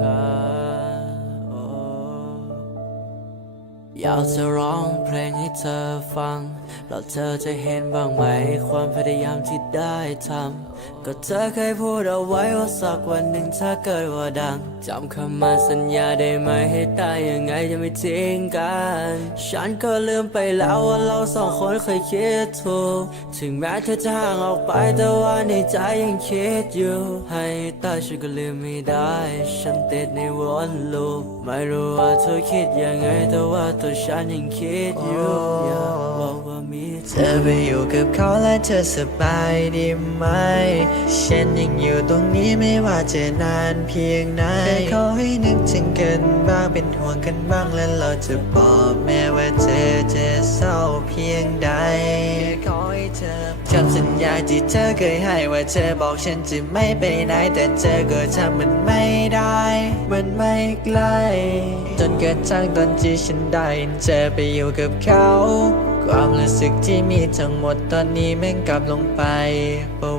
God. อยากจะร้องเพลงให้เธอฟัง แล้วเธอจะเห็นบ้างไหม ความพยายามที่ได้ทำ ก็เธอเคยพูดเอาไว้ว่าสักวันหนึ่งเธอเกิดว่าดัง จำคำมาสัญญาได้ไหมให้ตายยังไงจะไม่ทิ้งกัน ฉันก็ลืมไปแล้วว่าเราสองคนเคยคิดถูก ถึงแม้เธอจะห่างออกไปแต่ว่าในใจยังคิดอยู่ ให้ตายฉันก็ลืมไม่ได้ ฉันติดในวนลูปไม่รู้ว่าเธอคิดยังไงแต่ว่าตัวฉันยังคิดอยู่อยากบอกว่ามีเธเธออไปอยู่กับเขาและเธอสบายดีไหม ฉันยังอยู่ตรงนี้ไม่ว่าจะนานเพียงไหนแต่ขอให้นึกถึงกันบ้างเป็นห่วงกันบ้างและเราจะบอกแม้ว่าเธอจะเศร้าเพียงใดขอให้เธอคำสัญญาที่เธอเคยให้ว่าเธอบอกฉันจะไม่ไปไหนแต่เธอก็ทำมันไม่ได้ มันไม่ไกล จนกระทั่งตอนที่ฉันได้เห็นเธอไปอยู่กับเขา ความรู้สึกที่มีทั้งหมดตอนนี้แม่งกลับลงไป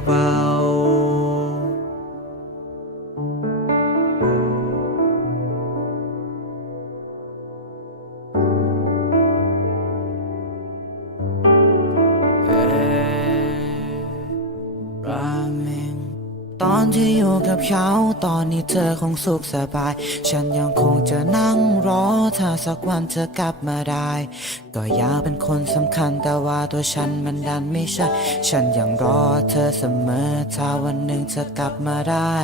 เบาๆ ตอนที่อยู่กับเขาตอนนี้เธอคงสุขสบาย ฉันยังคงจะนั่งรอถ้าสักวันเธอกลับมาได้ก็อยากเป็นคนสำคัญแต่ว่าตัวฉันมันดันไม่ใช่ ฉันยังรอเธอเสมอถ้าวันหนึ่งเธอกลับมาได้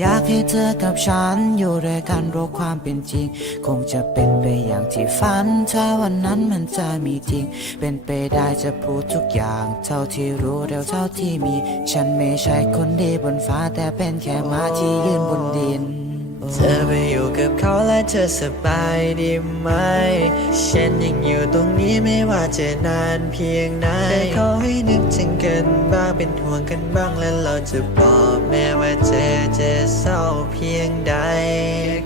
อยากให้เธอกับฉันอยู่ด้วยกันรู้ความเป็นจริง คงจะเป็นไปอย่างที่ฝัน ถ้าวันนั้นมันจะมีจริง เป็นไปได้จะพูดทุกอย่าง เท่าที่รู้เร็วเท่าที่มี ฉันไม่ใช่คนดีบนฟ้าแต่เป็นแค่หมาที่ยืนบนดิน เธอไปอยู่กับเขาและเธอสบายดีไหม ฉันยังอยู่ตรงนี้ไม่ว่าจะนานเพียงไหนแต่ขอให้นึกถึงกันบ้างเป็นห่วงกันบ้างและเราจะบอกแม้ว่าเธอจะเศร้าเพียงใด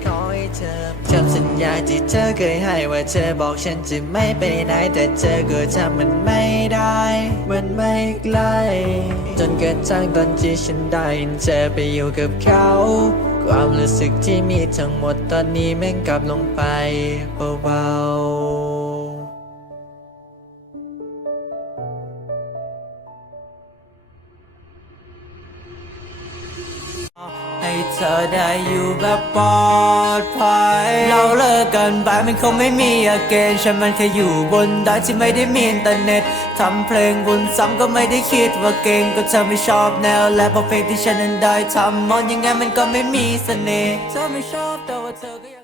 ขอให้เธอคำสัญญาที่เธอเคยให้ว่าเธอบอกฉันจะไม่ไปไหนแต่เธอก็ทำมันไม่ได้ มันไม่ใกล้จนกระทั่งตอนที่ฉันได้เห็นเธอไปอยู่กับเขา ความรู้สึกที่มีทั้งหมดตอนนี้แม่งกลับลงไปเบาๆ เธอได้อยู่แบบปลอดภัย เราเลิกกันไปมันคงไม่มีอาเกนฉันมันแค่อยู่บนดาวที่ไม่ได้มีอินเทอร์เน็ตทำเพลงวนซ้ำก็ไม่ได้คิดว่าเก่งก็เธอไม่ชอบแนว และพอเพลงที่ฉันนั้นได้ทำมันยังไงมันก็ไม่มีเสน่ห์เธอไม่ชอบแต่ว่าเธอก็ยัง